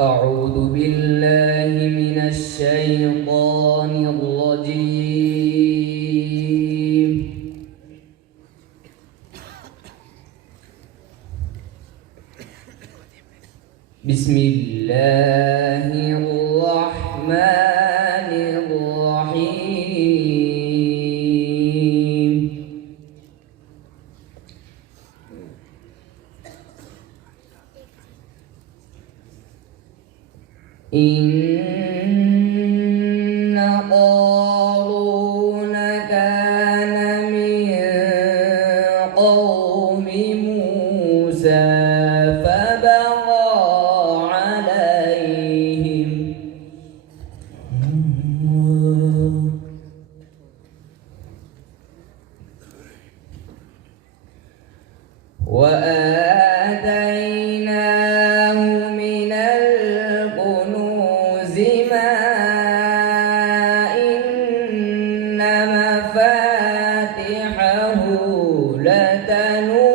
أعوذ بالله من الشيطان الرجيم. بسم الله الرحمن الرحيم. إن قارون كان من قوم موسى فبغى عليهم وآتيناه من الكنوز ما إن مفاتحه لتنوء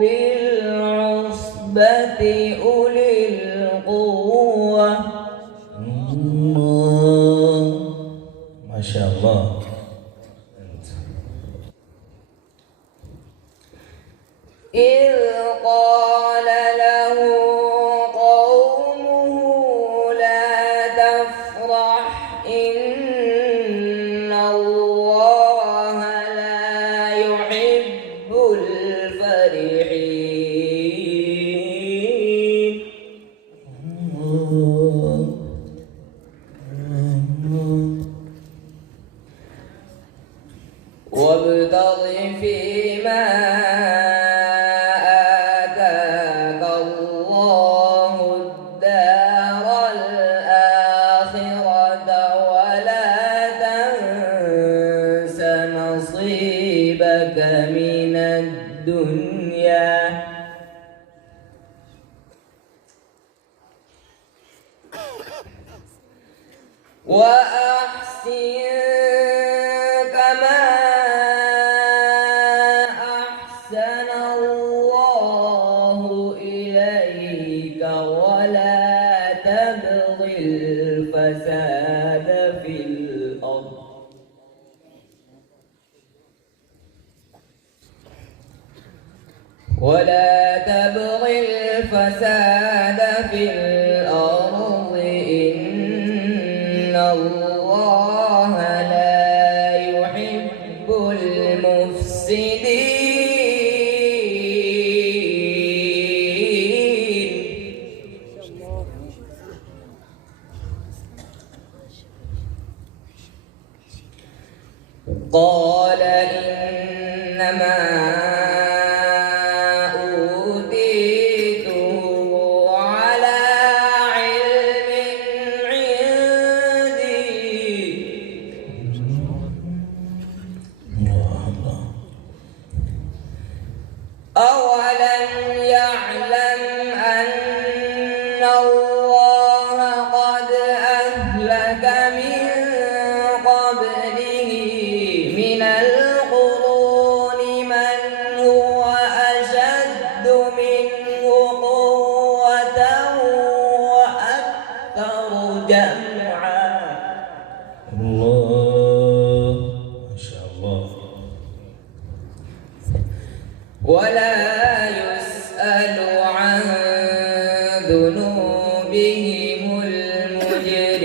بالعصبة أولي القوة. ما شاء الله. إذ قال له قومه لا تفرح إن الله لا يحب الفرحين. وابتغ فيما آتاك الله الدار الآخرة ولا تنس نصيبك من الدنيا وأحسن كما أحسن الله إليك ولا تبغ الفساد في الأرض إن الله لا يحب المفسدين. قال إنما أوتيته على علم عندي. أولم يعلم أن الله قد أهلك من قبله من القرون من هو أشد منه قوة وأكثر جمعا. الله ما شاء الله. ولا يسأل عن ذنوبهم المجرمون.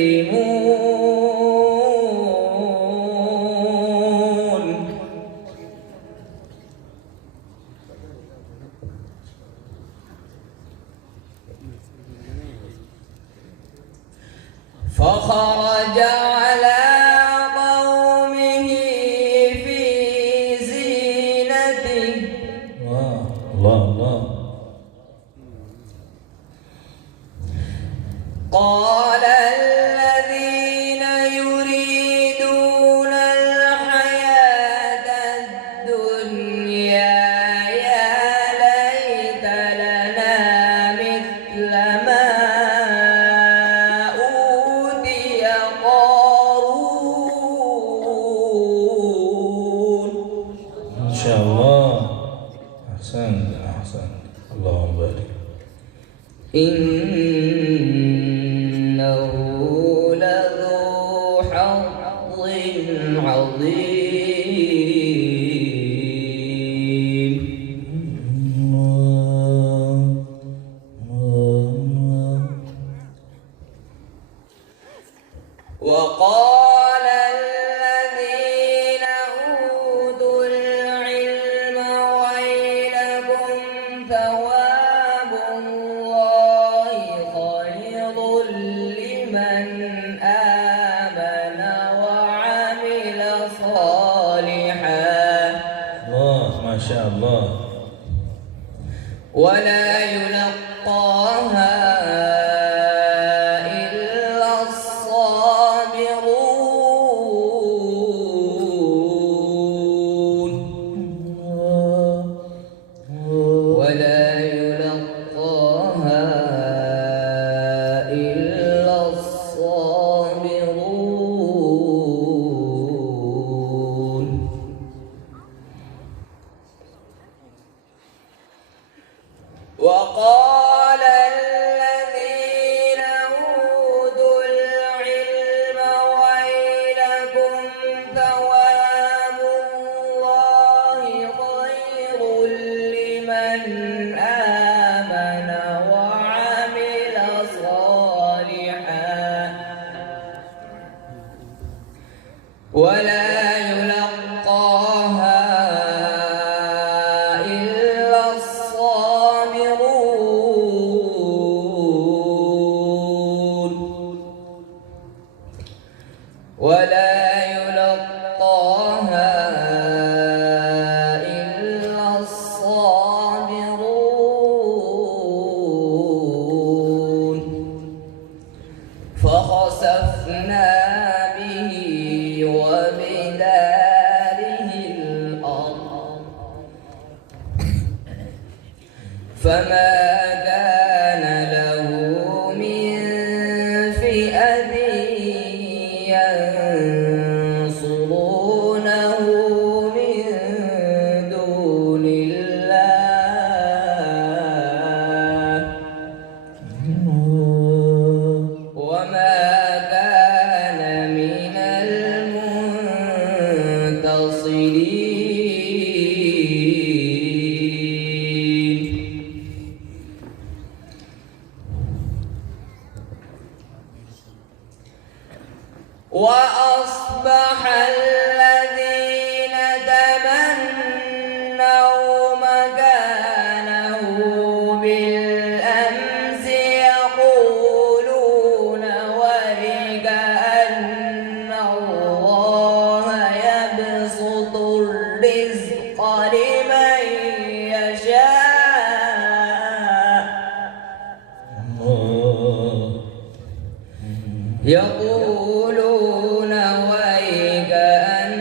فخرج على قومه في زينته. الله الله. قال الذين يريدون الحياة الدنيا يا ليت لنا مثل ما أوتي قارون. ما شاء الله. أحسنت أحسنت. اللهم بارك. إنه لذو حظ عظيم. وقال الذين أوتوا العلم ويلكم ثواب الله خير لمن آمن وعمل صالحا الله ما شاء الله. ولا يلقاها إلا الصابرون. ولا يلقاها إلا الصابرون. وقال الذين أوتوا العلم ويلكم ثواب الله خير لمن آمن وعمل صالحا ولا يلقاها إلا الصابرون. ولا يلقاها إلا الصابرون. فخسفنا به وبداره الأرض فما كان له من فئة ينصرونه من دون الله وما كان من المنتصرين. وأصبح الذين تمنوا مكانه بالأمس يقولون ويكأن الله يبسط الرزق لمن يشاء يقولون ويكأن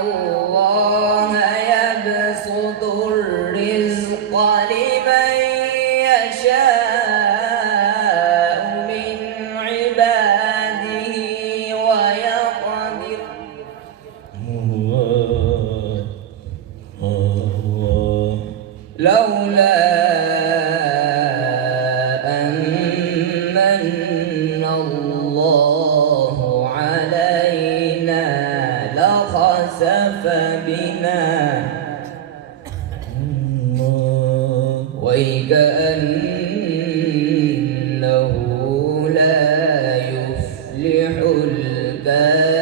الله يبسط الرزق لمن يشاء من عباده ويقدر لولا أن الله علينا لخسف بنا ويكأنه لا يفلح الكافرون.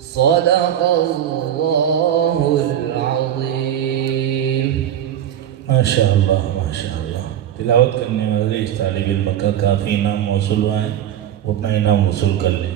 صدق الله العظيم. ما شاء الله ما شاء الله. तिलावत करने वाले इस तालिब इल्म का काफ़ी इनाम मौसूल हुआ है, वो अपना इनाम वसूल कर ले।